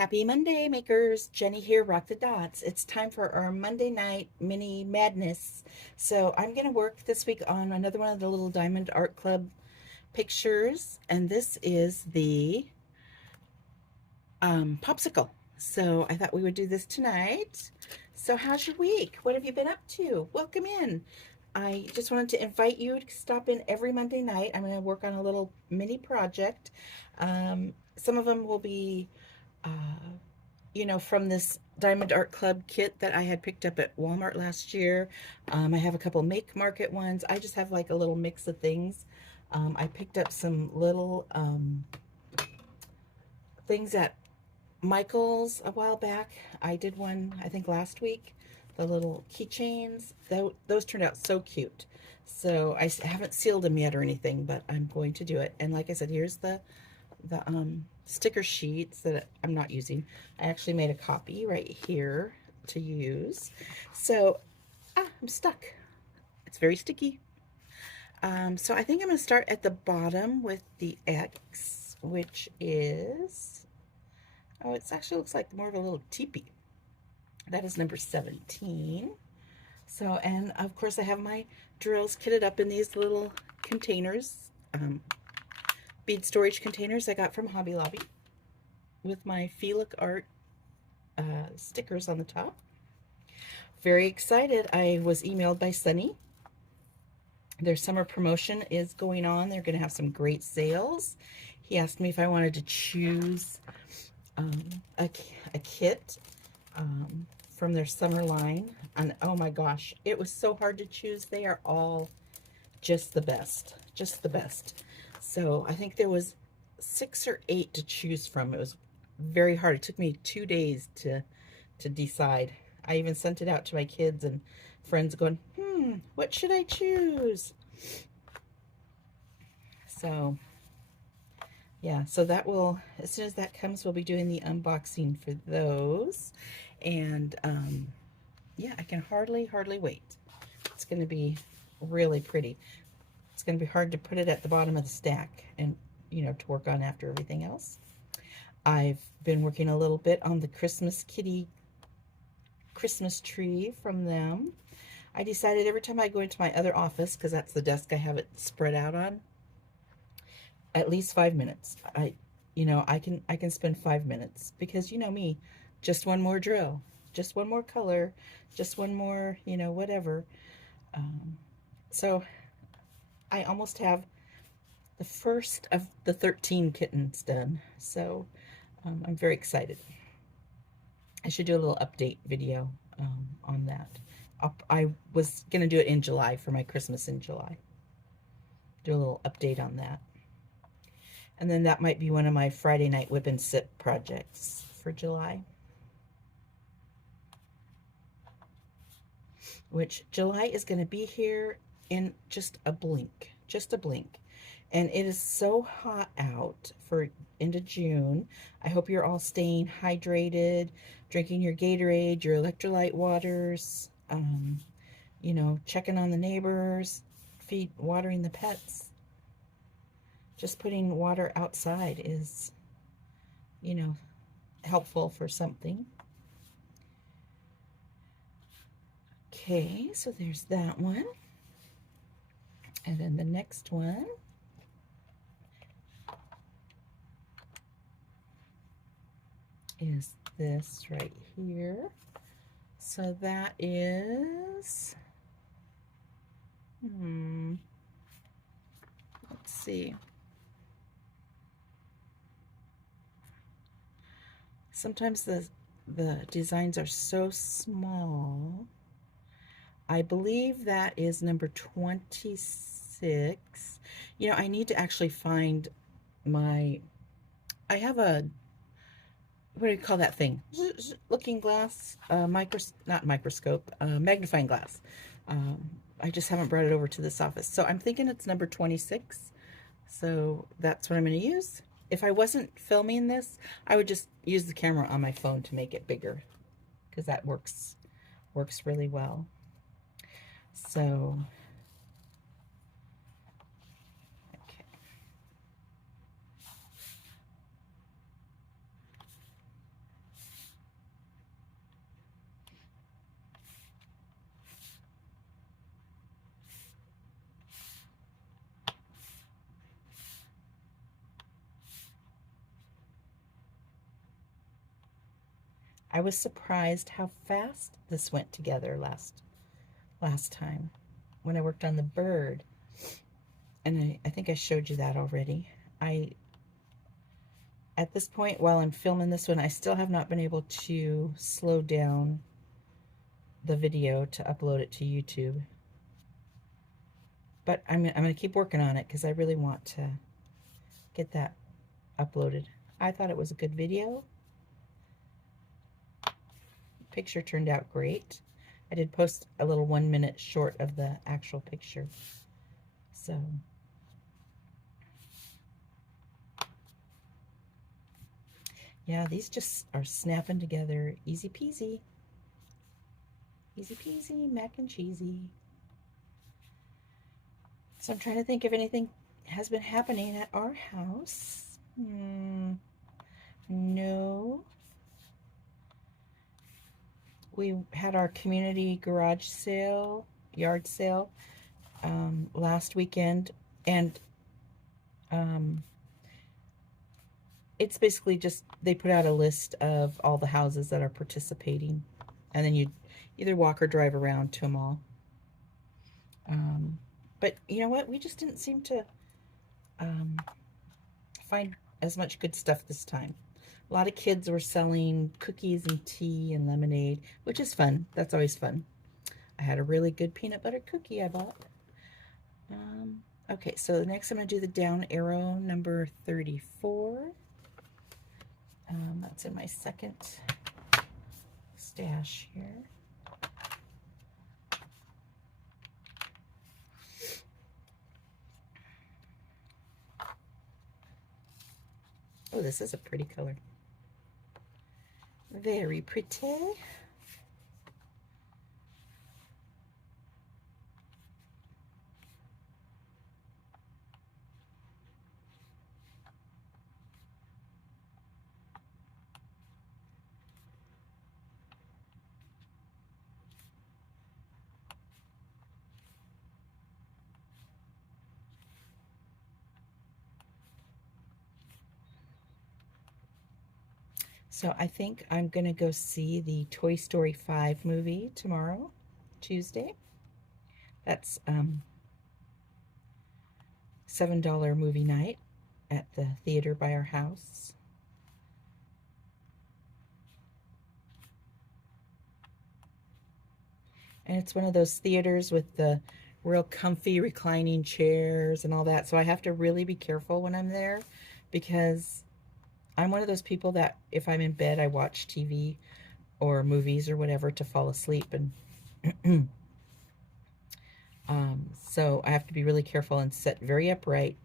Happy Monday, makers. Jenny here, Rock the Dots. It's time for our Monday night mini madness. So I'm going to work this week on another one of the little Diamond Art Club pictures, and this is the Popsicle. So I thought we would do this tonight. So how's your week? What have you been up to? Welcome in. I just wanted to invite you to stop in every Monday night. I'm going to work on a little mini project. Some of them will be from this Diamond Art Club kit that I had picked up at Walmart last year. I have a couple Make Market ones. I just have like a little mix of things. I picked up some little things at Michael's a while back. I did one, I think, last week. The little keychains. Those turned out so cute. So I haven't sealed them yet or anything, but I'm going to do it. And like I said, here's the sticker sheets that I'm not using. I actually made a copy right here to use. So, I'm stuck. It's very sticky. So I think I'm going to start at the bottom with the X, which is, oh, it actually looks like more of a little teepee. That is number 17. So, and of course I have my drills kitted up in these little containers, bead storage containers I got from Hobby Lobby with my Felic Art stickers on the top. Very excited. I was emailed by Sunny. Their summer promotion is going on. They're going to have some great sales. He asked me if I wanted to choose a kit from their summer line. And oh my gosh, it was so hard to choose. They are all just the best. Just the best. So I think there was 6 or 8 to choose from. It was very hard. It took me 2 days to decide. I even sent it out to my kids and friends going, what should I choose? So yeah, so that will, as soon as that comes, we'll be doing the unboxing for those. And yeah, I can hardly wait. It's going to be really pretty. It's going to be hard to put it at the bottom of the stack and, to work on after everything else. I've been working a little bit on the Christmas kitty Christmas tree from them. I decided every time I go into my other office, because that's the desk I have it spread out on, at least 5 minutes. I can spend 5 minutes, because you know me, just one more drill, just one more color, just one more, whatever. So I almost have the first of the 13 kittens done. So I'm very excited. I should do a little update video on that. I was going to do it in July for my Christmas in July. Do a little update on that. And then that might be one of my Friday night whip and sip projects for July. Which July is going to be here in just a blink. Just a blink. And it is so hot out for into June. I hope you're all staying hydrated, drinking your Gatorade, your electrolyte waters, checking on the neighbors, watering the pets. Just putting water outside is, helpful for something. Okay, so there's that one. And then the next one is this right here. So that is, let's see. Sometimes the designs are so small. I believe that is number 26. I need to actually find I have a, what do you call that thing? Looking glass, not microscope, magnifying glass. I just haven't brought it over to this office. So I'm thinking it's number 26. So that's what I'm going to use. If I wasn't filming this, I would just use the camera on my phone to make it bigger, because that works really well. So, okay. I was surprised how fast this went together last time when I worked on the bird. And I think I showed you that already. At this point, while I'm filming this one, I still have not been able to slow down the video to upload it to YouTube. But I'm going to keep working on it because I really want to get that uploaded. I thought it was a good video. Picture turned out great. I did post a little 1 minute short of the actual picture. So yeah, these just are snapping together. Easy peasy. Easy peasy, mac and cheesy. So I'm trying to think if anything has been happening at our house. No. We had our community garage sale, yard sale, last weekend, and it's basically just, they put out a list of all the houses that are participating, and then you either walk or drive around to them all. But you know what? We just didn't seem to find as much good stuff this time. A lot of kids were selling cookies and tea and lemonade, which is fun. That's always fun. I had a really good peanut butter cookie I bought. Okay, so next I'm going to do the down arrow number 34. That's in my second stash here. Oh, this is a pretty color. Very pretty. So I think I'm going to go see the Toy Story 5 movie tomorrow, Tuesday. That's $7 movie night at the theater by our house. And it's one of those theaters with the real comfy reclining chairs and all that. So I have to really be careful when I'm there, because I'm one of those people that if I'm in bed, I watch TV or movies or whatever to fall asleep. And so I have to be really careful and sit very upright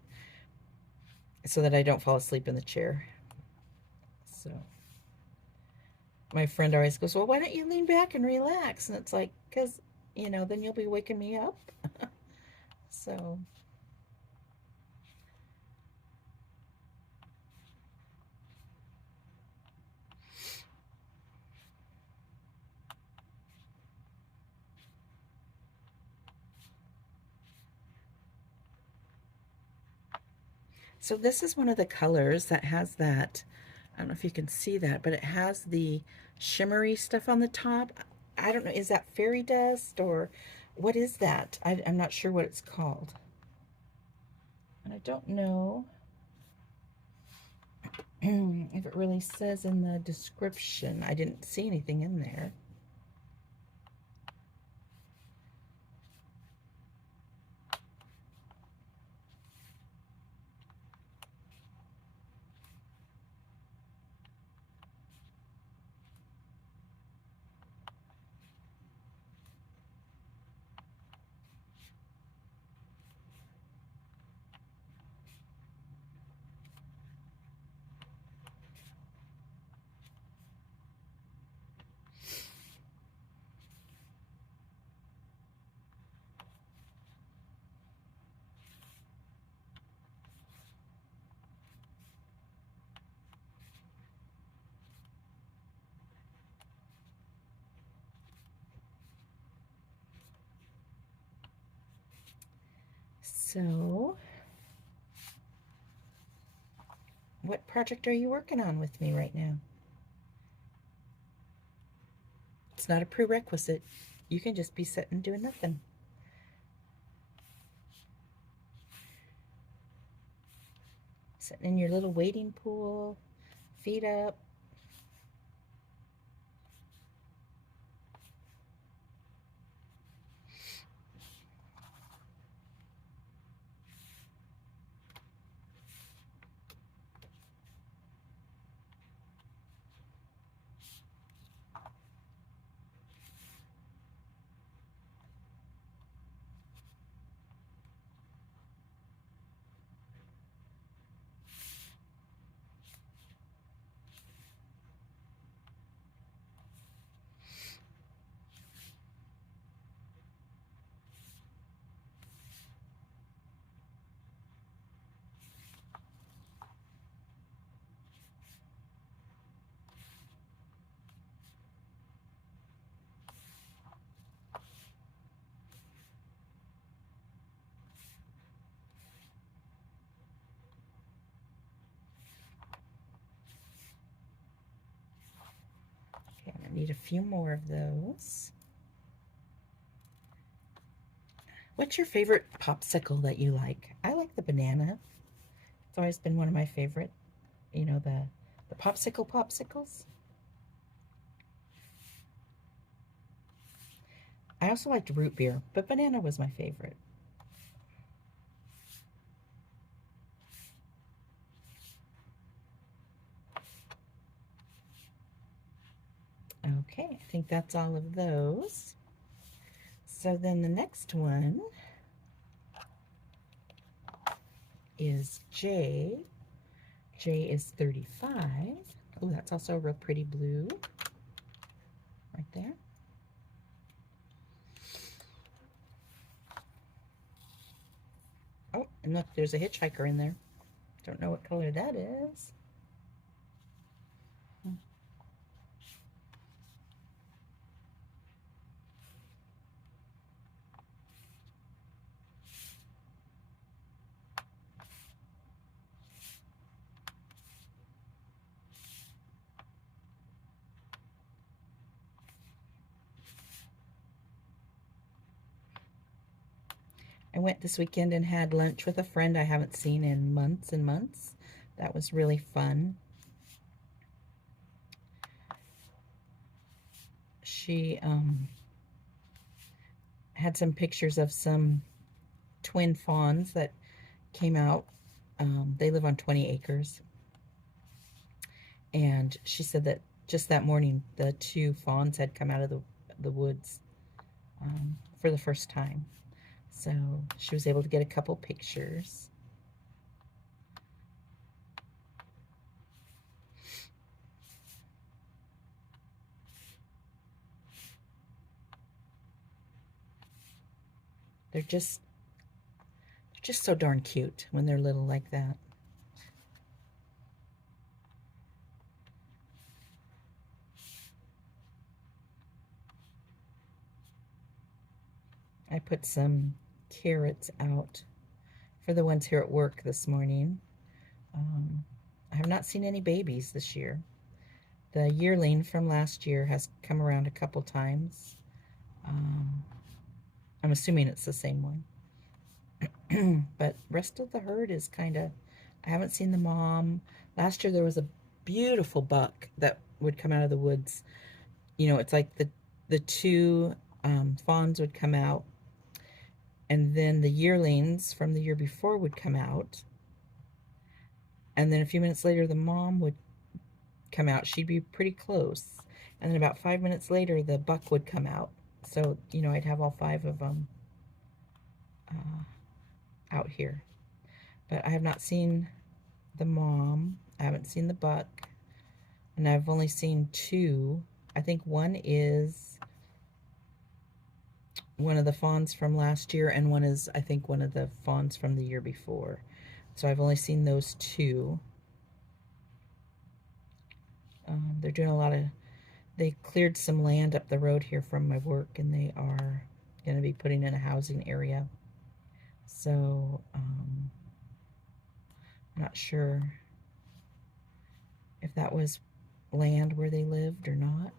so that I don't fall asleep in the chair. So my friend always goes, well, why don't you lean back and relax? And it's like, because, you know, then you'll be waking me up. So so this is one of the colors that has that, I don't know if you can see that, but it has the shimmery stuff on the top. I don't know, is that fairy dust or what is that? I'm not sure what it's called. And I don't know if it really says in the description. I didn't see anything in there. So, what project are you working on with me right now? It's not a prerequisite. You can just be sitting doing nothing. Sitting in your little wading pool, feet up. Okay, I'm gonna need a few more of those. What's your favorite popsicle that you like? I like the banana. It's always been one of my favorite. You know, the popsicles. I also liked root beer, but banana was my favorite. Okay, I think that's all of those. So then the next one is J. J is 35. Oh, that's also a real pretty blue right there. Oh, and look, there's a hitchhiker in there. Don't know what color that is. I went this weekend and had lunch with a friend I haven't seen in months and months. That was really fun. She had some pictures of some twin fawns that came out. They live on 20 acres. And she said that just that morning, the two fawns had come out of the woods for the first time. So she was able to get a couple pictures. They're just so darn cute when they're little like that. I put some carrots out for the ones here at work this morning. I have not seen any babies this year. The yearling from last year has come around a couple times. I'm assuming it's the same one. But rest of the herd is kind of, I haven't seen the mom. Last year there was a beautiful buck that would come out of the woods. You know, it's like the two fawns would come out, and then the yearlings from the year before would come out, and then a few minutes later the mom would come out. She'd be pretty close, and then about 5 minutes later the buck would come out. So, you know, I'd have all five of them out here. But I have not seen the mom. I haven't seen the buck. And I've only seen two. I think one is one of the fawns from last year, and one is, I think, one of the fawns from the year before. So I've only seen those two. They're doing a lot of, they cleared some land up the road here from my work, and they are going to be putting in a housing area. So, I'm not sure if that was land where they lived or not.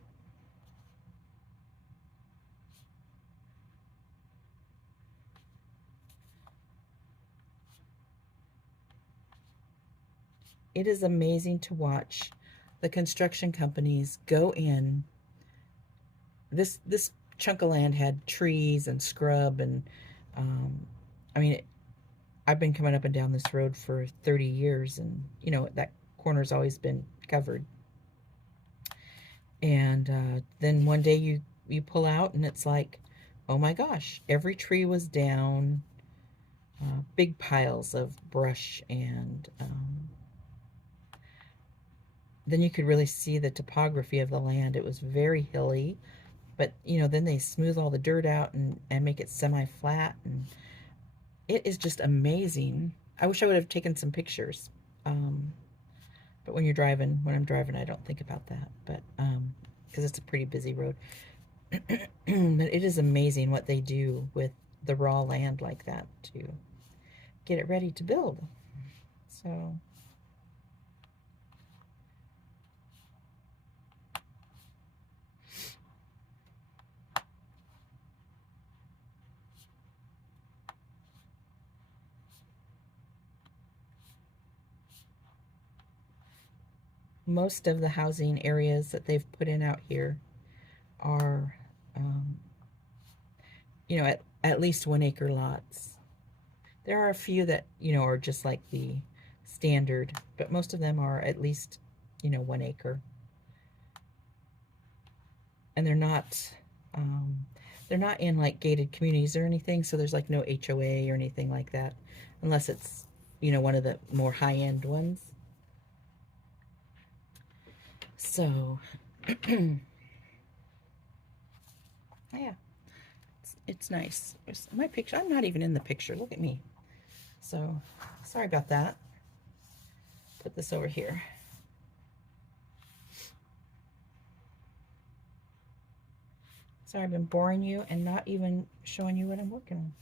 it is amazing to watch the construction companies go in. This chunk of land had trees and scrub, and um, I mean, I've been coming up and down this road for 30 years, and that corner's always been covered. And then one day you pull out, and it's like, oh my gosh, every tree was down, big piles of brush, and then you could really see the topography of the land. It was very hilly, but then they smooth all the dirt out and make it semi-flat, and it is just amazing. I wish I would have taken some pictures. But when I'm driving, I don't think about that. But because it's a pretty busy road. But it is amazing what they do with the raw land like that to get it ready to build. So most of the housing areas that they've put in out here are, um, at least 1 acre lots. There are a few that, are just like the standard, but most of them are at least, 1 acre. And they're not in like gated communities or anything, so there's like no HOA or anything like that, unless it's, one of the more high-end ones. So, yeah, it's nice. My picture, I'm not even in the picture. Look at me. So, sorry about that. Put this over here. Sorry, I've been boring you and not even showing you what I'm working on.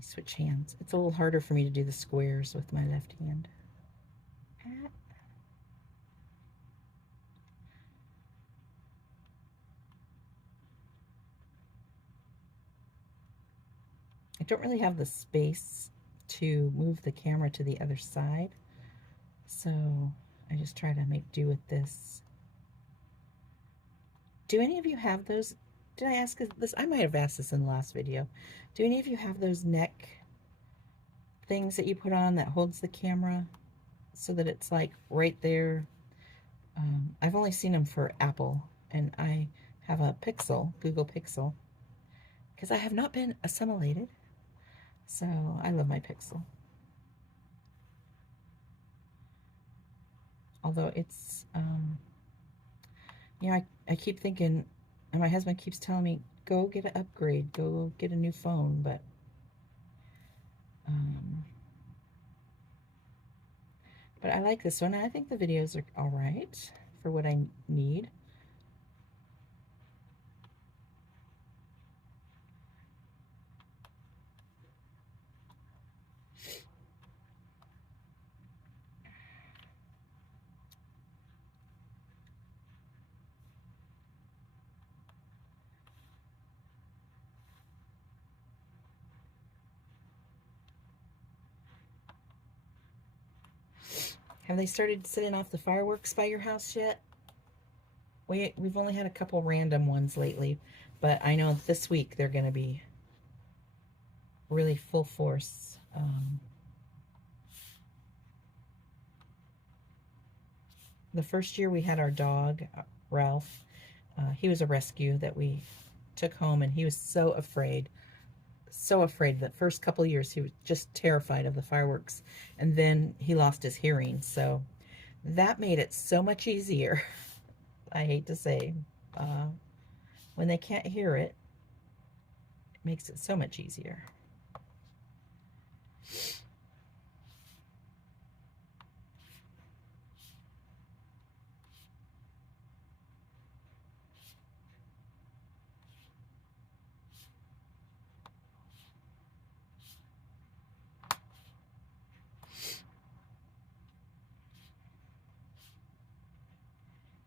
Switch hands. It's a little harder for me to do the squares with my left hand. I don't really have the space to move the camera to the other side, so I just try to make do with this. Do any of you have those? Did I ask this? I might have asked this in the last video. Do any of you have those neck things that you put on that holds the camera so that it's like right there? I've only seen them for Apple, and I have a Pixel, Google Pixel, because I have not been assimilated. So I love my Pixel. Although it's, I keep thinking, and my husband keeps telling me, go get an upgrade, go get a new phone, but I like this one. I think the videos are all right for what I need. Have they started setting off the fireworks by your house yet? We've only had a couple random ones lately, but I know this week they're going to be really full force. The first year we had our dog, Ralph, he was a rescue that we took home, and he was so afraid. So afraid. The first couple years he was just terrified of the fireworks, and then he lost his hearing, so that made it so much easier. I hate to say, when they can't hear it, it makes it so much easier.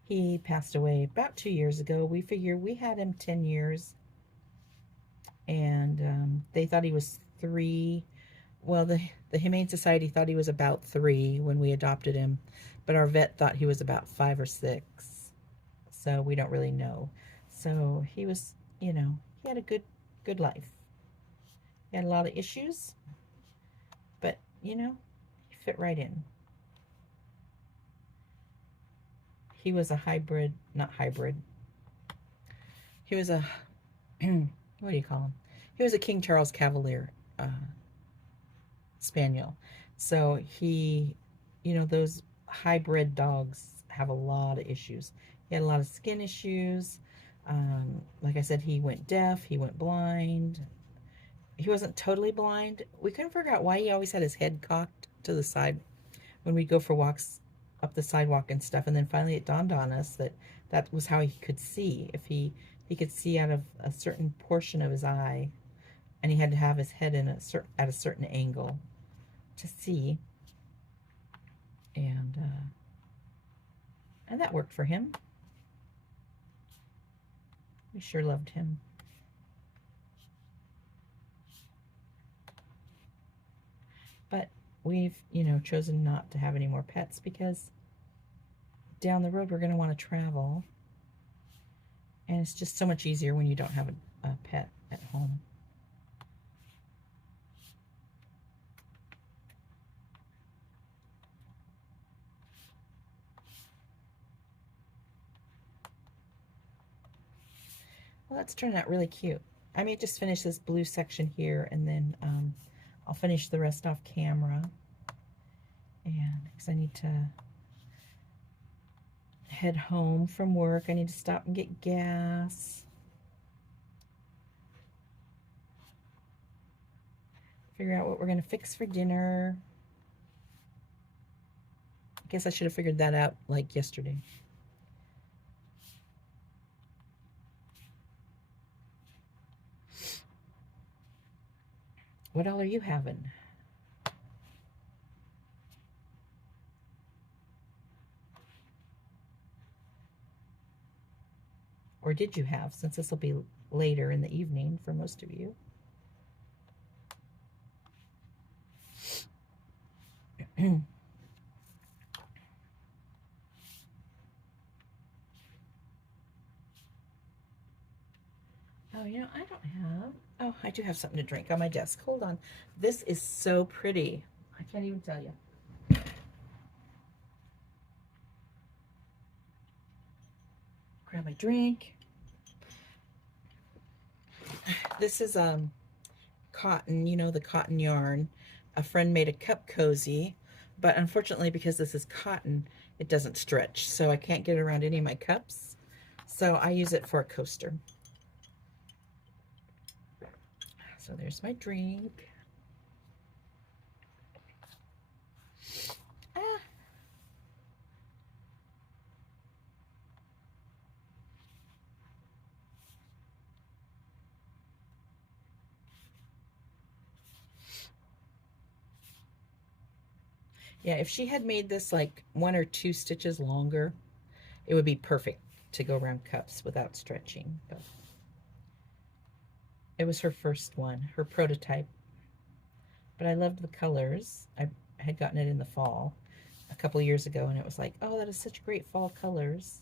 He passed away about 2 years ago. We figure we had him 10 years, and they thought he was 3. Well, the Humane Society thought he was about 3 when we adopted him, but our vet thought he was about 5 or 6. So we don't really know. So he was, he had a good life. He had a lot of issues, but he fit right in. He was a hybrid, not hybrid. He was a what do you call him? He was a King Charles Cavalier Spaniel. So those hybrid dogs have a lot of issues. He had a lot of skin issues. Like I said, he went deaf, he went blind. He wasn't totally blind. We couldn't figure out why he always had his head cocked to the side when we'd go for walks up the sidewalk and stuff. And then finally it dawned on us that was how he could see. If he could see out of a certain portion of his eye, and he had to have his head at a certain angle to see, and that worked for him. We sure loved him. But we've chosen not to have any more pets because down the road we're going to want to travel, and it's just so much easier when you don't have a pet at home. Well, that's turned out really cute. I may just finish this blue section here, and then I'll finish the rest off camera. And because I need to head home from work, I need to stop and get gas. Figure out what we're going to fix for dinner. I guess I should have figured that out like yesterday. What all are you having? Or did you have, since this will be later in the evening for most of you? Oh, I don't have. Oh, I do have something to drink on my desk. Hold on. This is so pretty. I can't even tell you. Grab my drink. This is cotton, the cotton yarn. A friend made a cup cozy, but unfortunately because this is cotton, it doesn't stretch, so I can't get it around any of my cups. So I use it for a coaster. So there's my drink. Yeah, if she had made this like 1 or 2 stitches longer, it would be perfect to go around cups without stretching. But it was her first one, her prototype. But I loved the colors. I had gotten it in the fall a couple years ago, and it was like, oh, that is such great fall colors.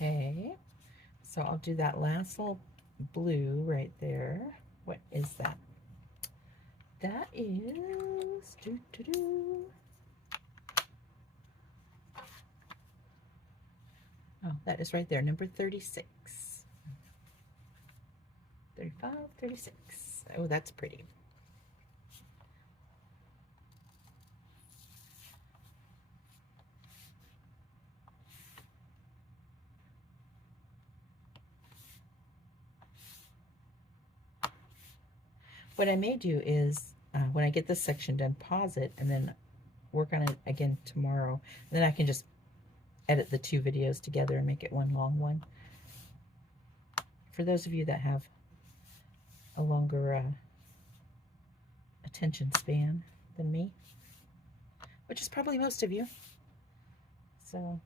Okay, so I'll do that last little blue right there. What is that? That is oh, that is right there, number 36. 35, 36. Oh, that's pretty. What I may do is, when I get this section done, pause it and then work on it again tomorrow. And then I can just edit the two videos together and make it one long one. For those of you that have a longer attention span than me, which is probably most of you. So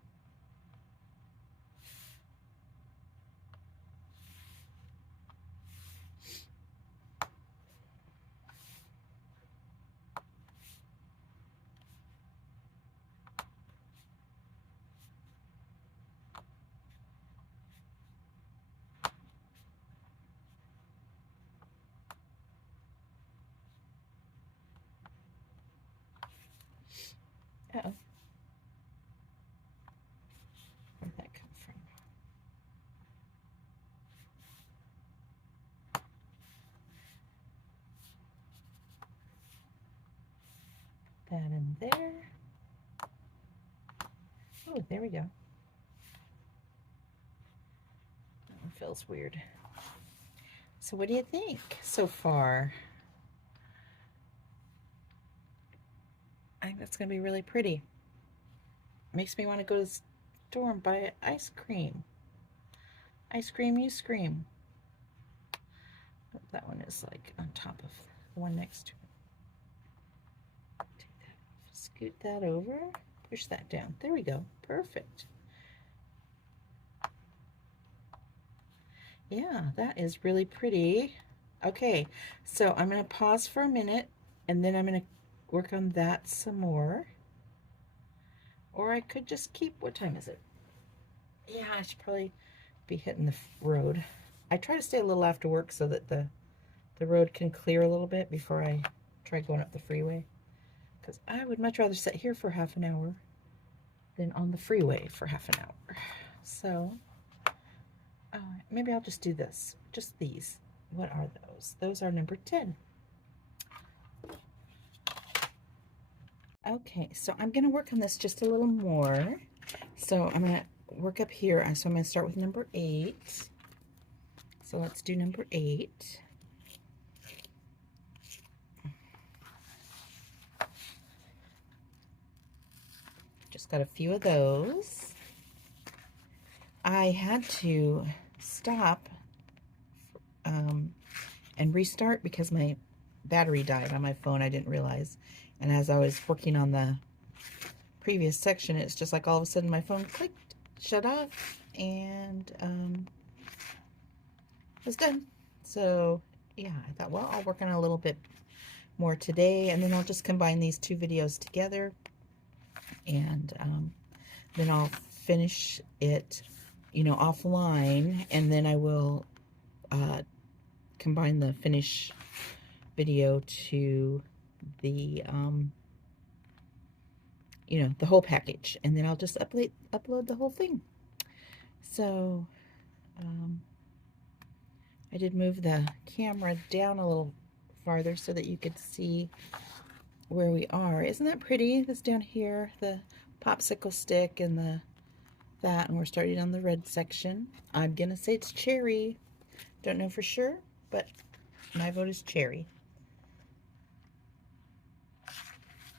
uh-oh. Where'd that come from? That in there. Oh, there we go. That one feels weird. So what do you think so far? I think that's going to be really pretty. Makes me want to go to the store and buy ice cream. Ice cream, you scream. That one is like on top of the one next to it. Take that off. Scoot that over. Push that down. There we go. Perfect. Yeah, that is really pretty. Okay, so I'm going to pause for a minute and then I'm going to work on that some more. Or I could just keep, what time is it? Yeah, I should probably be hitting the road. I try to stay a little after work so that the road can clear a little bit before I try going up the freeway. Because I would much rather sit here for half an hour than on the freeway for half an hour. So, maybe I'll just do this. Just these. What are those? Those are number 10. Okay, so I'm going to work on this just a little more. So I'm going to work up here. So I'm going to start with number 8. So let's do number 8. Just got a few of those. I had to stop and restart because my battery died on my phone. I didn't realize. And as I was working on the previous section, it's just like all of a sudden my phone clicked, shut off, and it was done. So yeah, I thought, well, I'll work on it a little bit more today, and then I'll just combine these two videos together, and then I'll finish it, you know, offline, and then I will combine the finish video to the you know, the whole package, and then I'll just upload the whole thing. So I did move the camera down a little farther so that you could see where we are. Isn't that pretty? This down here, the popsicle stick and that, and we're starting on the red section. I'm gonna say it's cherry. Don't know for sure, but my vote is cherry.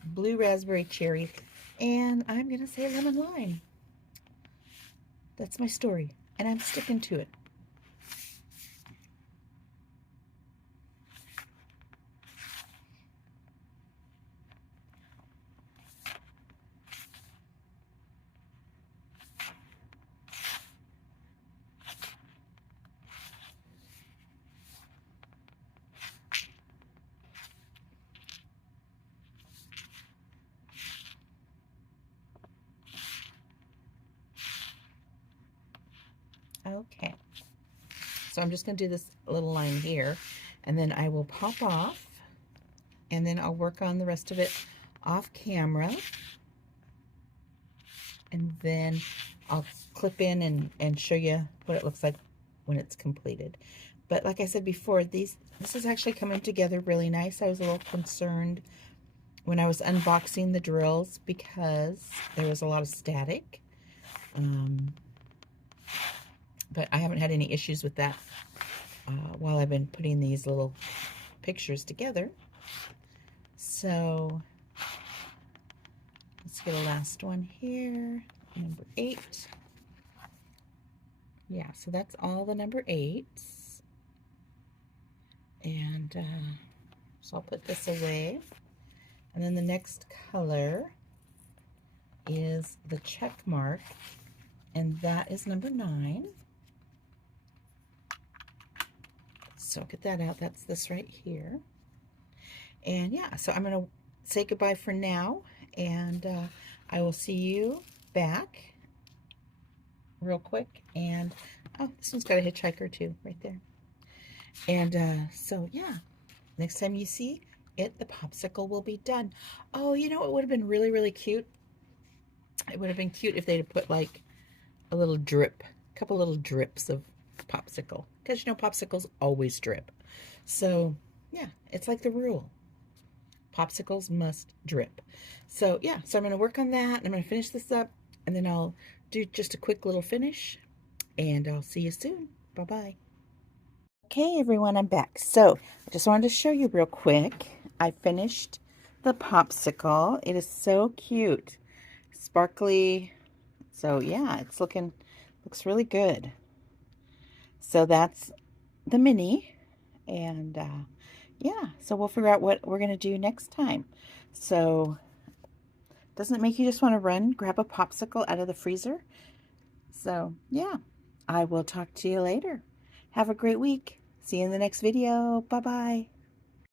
Blue raspberry cherry, and I'm gonna say lemon lime. That's my story, and I'm sticking to it. Okay, so I'm just going to do this little line here, and then I will pop off, and then I'll work on the rest of it off camera, and then I'll clip in and show you what it looks like when it's completed. But like I said before, this is actually coming together really nice. I was a little concerned when I was unboxing the drills because there was a lot of static. But I haven't had any issues with that while I've been putting these little pictures together. So let's get a last one here, number 8. Yeah, so that's all the number 8s. And so I'll put this away. And then the next color is the check mark, and that is number 9. So get that out. That's this right here. And yeah, so I'm going to say goodbye for now, and I will see you back real quick. And oh, this one's got a hitchhiker too right there. And so yeah, next time you see it, the popsicle will be done. Oh, you know, it would have been really, really cute. It would have been cute if they'd have put like a little drip, a couple little drips of popsicle, because you know popsicles always drip. So yeah, it's like the rule. Popsicles must drip. So yeah, so I'm going to work on that, and I'm going to finish this up, and then I'll do just a quick little finish, and I'll see you soon. Bye-bye. Okay, everyone, I'm back. So I just wanted to show you real quick. I finished the popsicle. It is so cute. Sparkly. So yeah, it's looks really good. So that's the mini, and yeah, so we'll figure out what we're going to do next time. So doesn't it make you just want to run, grab a popsicle out of the freezer? So yeah, I will talk to you later. Have a great week. See you in the next video. Bye-bye.